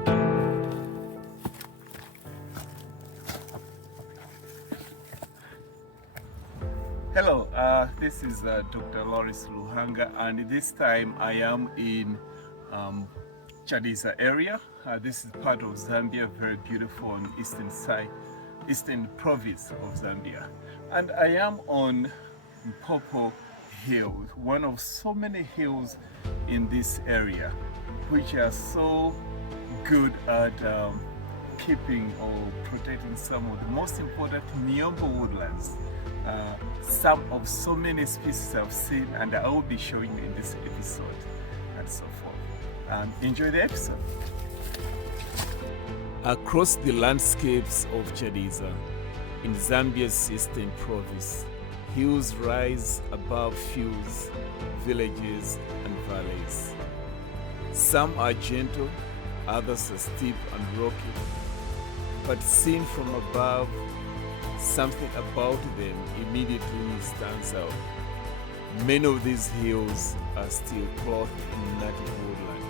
start. Hello, this is Dr. Loris Luhanga, and this time I am in Chadiza area. This is part of Zambia, very beautiful on eastern province of Zambia. And I am on Miombo Hills, one of so many hills in this area, which are so good at keeping or protecting some of the most important Miombo woodlands. Some of so many species I've seen, and I will be showing you in this episode and so forth. Enjoy the episode. Across the landscapes of Chadiza, in Zambia's eastern province, hills rise above fields, villages, and valleys. Some are gentle, others are steep and rocky, but seen from above, something about them immediately stands out. Many of these hills are still clothed in native woodland.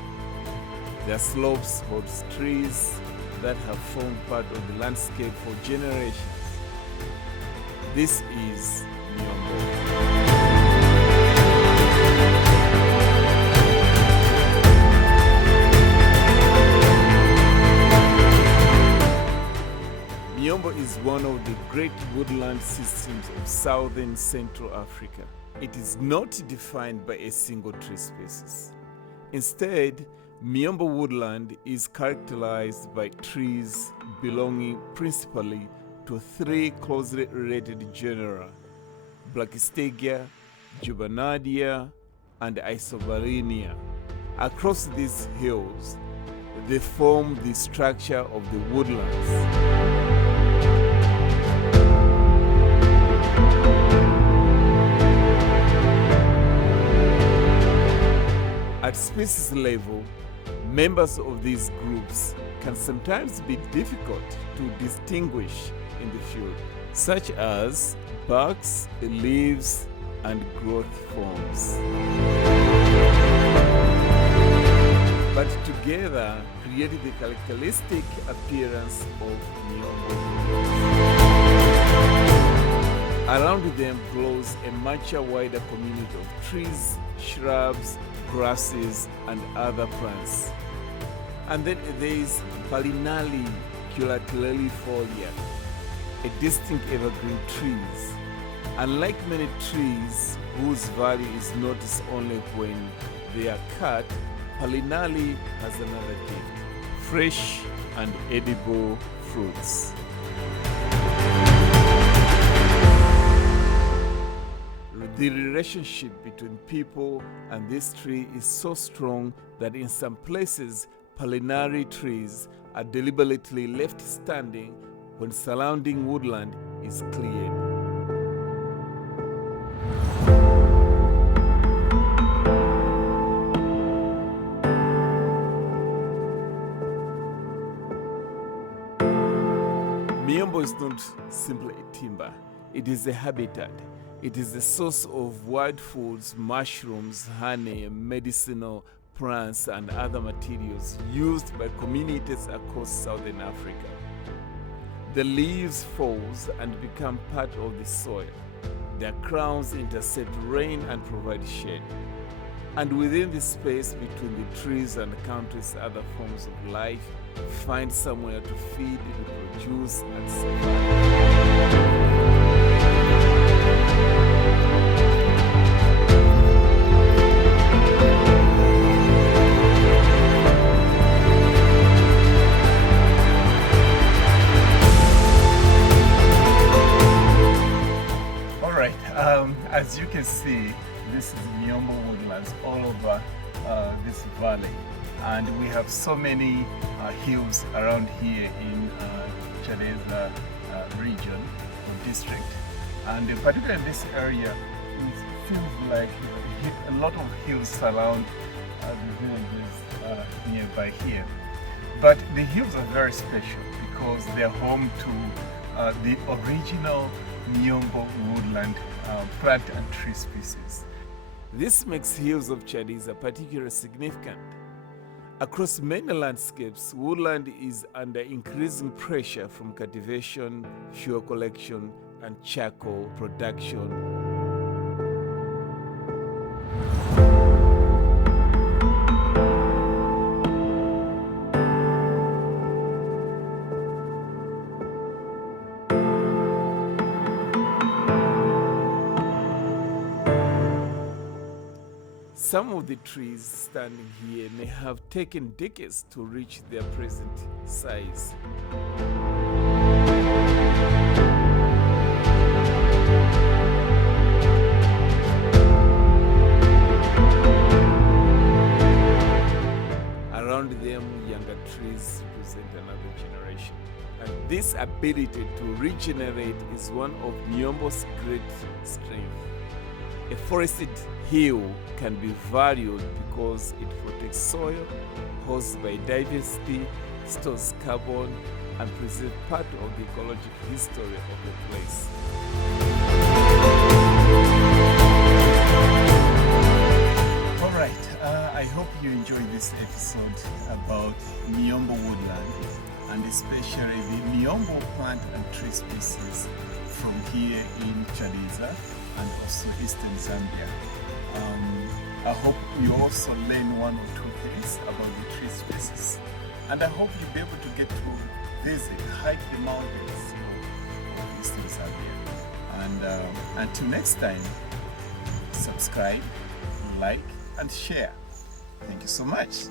Their slopes host trees that have formed part of the landscape for generations. This is Miombo. Miombo is one of the great woodland systems of southern Central Africa. It is not defined by a single tree species. Instead, Miombo woodland is characterized by trees belonging principally to three closely related genera: Brachystegia, Julbernardia, and Isoberlinia. Across these hills, they form the structure of the woodlands. At species level, members of these groups can sometimes be difficult to distinguish in the field, such as barks, leaves, and growth forms. But together create the characteristic appearance of Miombo. Around them grows a much wider community of trees, shrubs, grasses, and other plants. And then there is Parinari, curatellifolia, a distinct evergreen trees. Unlike many trees whose value is noticed only when they are cut, Parinari has another gift: fresh and edible fruits. The relationship between people and this tree is so strong that in some places, Parinari trees are deliberately left standing when surrounding woodland is cleared. Miombo is not simply a timber, it is a habitat. It is the source of wild foods, mushrooms, honey, medicinal plants, and other materials used by communities across southern Africa. The leaves fall and become part of the soil. Their crowns intercept rain and provide shade. And within the space between the trees and countless other forms of life, find somewhere to feed, reproduce, and survive. As you can see, this is Miombo woodlands all over this valley, and we have so many hills around here in Chadiza region or district, and in particular this area, it feels like a lot of hills surround the villages nearby here. But the hills are very special because they're home to the original Miombo woodland plant and tree species. This makes hills of Chadiza particularly significant. Across many landscapes, woodland is under increasing pressure from cultivation, fuel collection, and charcoal production. Some of the trees standing here may have taken decades to reach their present size. Around them, younger trees represent another generation. And this ability to regenerate is one of Miombo's great strengths. A forested hill can be valued because it protects soil, hosts biodiversity, stores carbon, and preserves part of the ecological history of the place. All right, I hope you enjoyed this episode about Miombo woodland, and especially the Miombo plant and tree species from here in Chadiza and also Eastern Zambia. I hope you also learn one or two things about the tree species, and I hope you'll be able to get to visit, hike the mountains of Eastern Zambia. And until next time, subscribe, like, and share. Thank you so much.